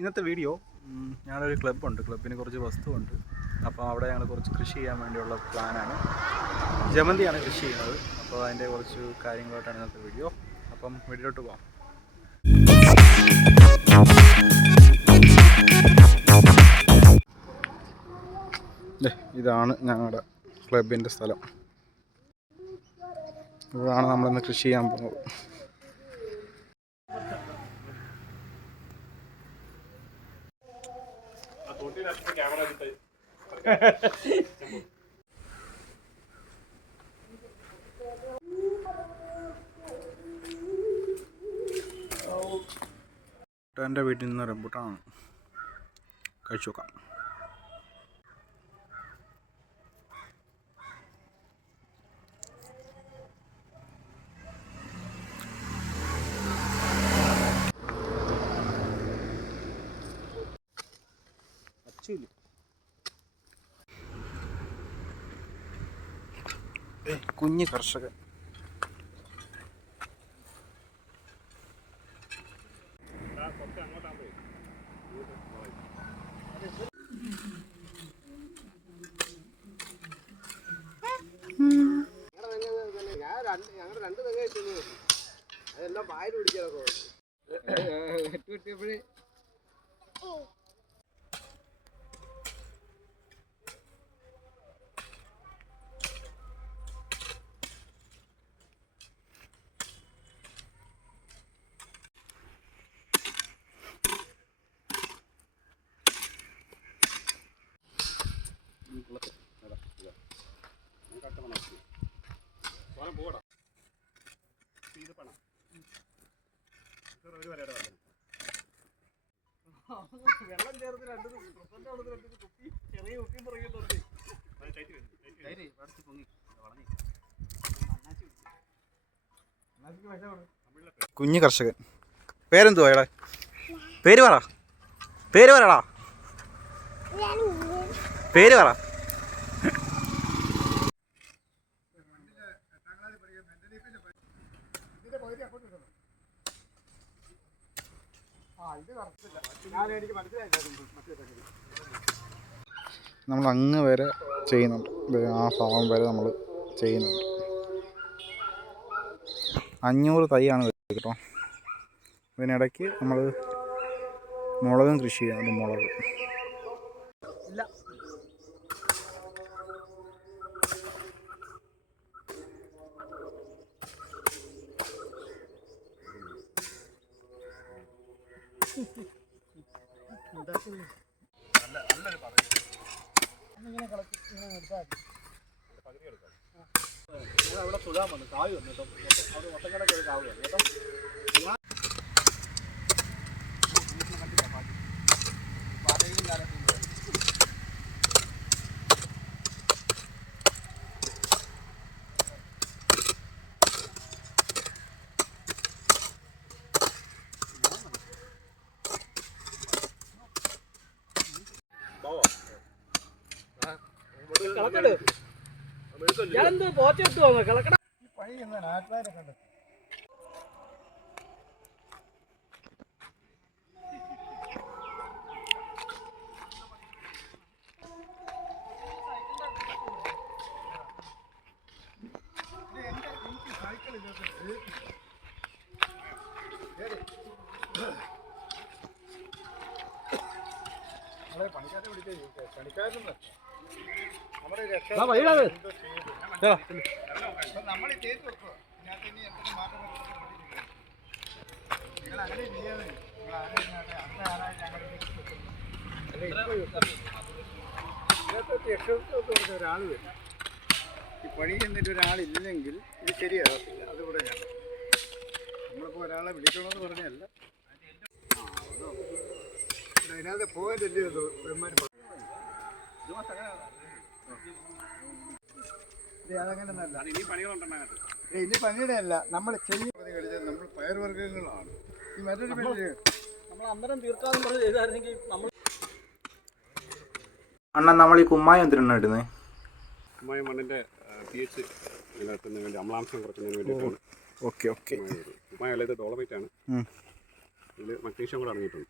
ഇന്നത്തെ വീഡിയോ ഞങ്ങളുടെ ഞങ്ങളൊരു ക്ലബ്ബുണ്ട്. ക്ലബിന് കുറച്ച് വസ്തുവുണ്ട്. അപ്പോൾ അവിടെ ഞങ്ങൾ കുറച്ച് കൃഷി ചെയ്യാൻ വേണ്ടിയുള്ള പ്ലാനാണ്. ജമന്തിയാണ് കൃഷി ചെയ്യുന്നത്. അപ്പോൾ അതിന്റെ കുറച്ച് കാര്യങ്ങളായിട്ടാണ് ഇന്നത്തെ വീഡിയോ. അപ്പം വീഡിയോട്ട് പോകാം ഇതാണ് ഞങ്ങളുടെ ക്ലബിന്റെ സ്ഥലം. ഇതാണ് നമ്മളിന്ന് കൃഷി ചെയ്യാൻ പോകുന്നത്. എന്റെ വീട്ടിൽ നിന്ന് റംബുട്ടാണ് കഴിച്ചു നോക്കാം. അച്ചില്ല? കുഞ്ഞ് കർഷകൻ. ഞങ്ങൾ രണ്ട് തെങ്ങ അതെല്ലാം പായൽ പിടിക്കാനൊക്കെ കിട്ടിയപ്പോഴേ വെള്ളം ചേർത്ത് രണ്ട് പ്രസന്റ് അവിടെ രണ്ട് കുപ്പി ചെറിയ കുപ്പിയും പുറകിട്ടുണ്ട് കുഞ്ഞു കർഷകൻ. പേരെന്തുവാ ഇവിടെ പേര് പറ. പേര് പറടാ. പേര് പറ ഞാൻ എനിക്ക് മനസ്സിലായില്ല മറ്റേ തെങ്ങ്. നമ്മൾ അങ്ങ് വരെ ചെയ്യുന്നുണ്ട്. ആ ഭാഗം വരെ നമ്മൾ ചെയ്യുന്നുണ്ട്. അഞ്ഞൂറ് തൈയാണ് കേട്ടോ. ഇതിനിടയ്ക്ക് നമ്മൾ മുളകും കൃഷി ചെയ്യുന്നുണ്ട് മുളക്. ഞാൻ അവിടെ തൊഴാൻ വന്നു കാവ് വന്നു കേട്ടോ അവിടെ ഒട്ടക്കടക്ക് ഒരു കാവ് വന്നു കേട്ടോ ഞാനെന്തോ പോച്ചിട്ട് വന്നു കളക്കട പണി ആൾക്കാരെ കണ്ടത് പണിക്കാരെ വിളിച്ചേ പണിക്കാരനല്ല ഇരുപത്തെട്ട് ഒരാൾ വരും. ഈ പണി ചെന്നിട്ട് ഒരാളില്ലെങ്കിൽ ഇത് ശരിയാകത്തില്ല. അതുകൂടെ ഞാൻ നമ്മളിപ്പോൾ ഒരാളെ വിളിക്കണമെന്ന് പറഞ്ഞല്ല അതിനകത്ത് പോകാൻ ഇത് ഒരുമാതിരി ഇനി പണിയുടെ അല്ല നമ്മൾ ചെയ്യും നമ്മൾ പയർവർഗങ്ങളാണ്. ഈ മറ്റൊരു നമ്മൾ അന്നേരം തീർക്കാതെ പറഞ്ഞ് ചെയ്തായിരുന്നെങ്കിൽ നമ്മൾ അണ്ണാ നമ്മൾ ഈ കുമ്മായം എന്തിനാണ് ഇടുന്നത് കുമ്മായ മണ്ണിന്റെ പി എച്ച് നിലനിർത്തുന്നതിന് വേണ്ടി അമ്ലാംശം കുറയ്ക്കുന്നതിന് വേണ്ടിയിട്ടാണ് ഓക്കെ ഓക്കെ. കുമ്മായ ഇത് കുമ്മായ അല്ല ഇത് ഡോളമൈറ്റ് ആണ്. ഇതിൽ മഗ്നീഷ്യം കൂടെ അടങ്ങിയിട്ടുണ്ട്.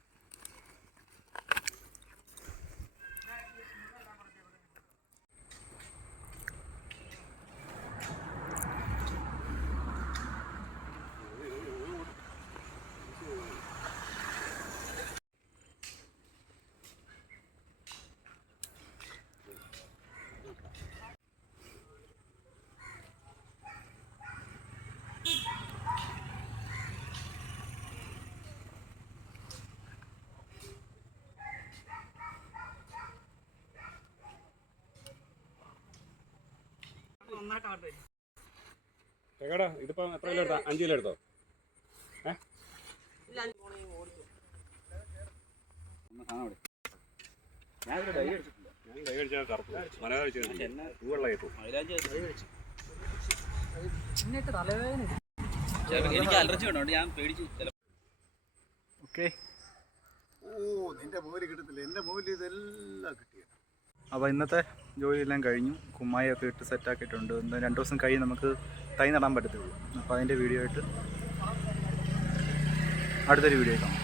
ചേട്ടാ ഇതിപ്പോ എത്ര കിലോ എടുത്താ? അഞ്ച് കിലോ എടുത്തോ? എനിക്ക് അലർജി ഉണ്ടോ ഞാൻ പേടിച്ചു. ഓക്കെ ഓ നിന്റെ മോര് കിട്ടത്തില്ല. എന്റെ മോര് ഇതെല്ലാം കിട്ടിയത്. അപ്പോൾ ഇന്നത്തെ ജോലിയെല്ലാം കഴിഞ്ഞു. കുമ്മായൊക്കെ ഇട്ട് സെറ്റാക്കിയിട്ടുണ്ട് എന്താ രണ്ട് ദിവസം കഴിഞ്ഞ് നമുക്ക് തൈ നടാൻ പറ്റത്തുള്ളൂ. അപ്പോൾ അതിന്റെ വീഡിയോ ആയിട്ട് അടുത്തൊരു വീഡിയോ കാണാം.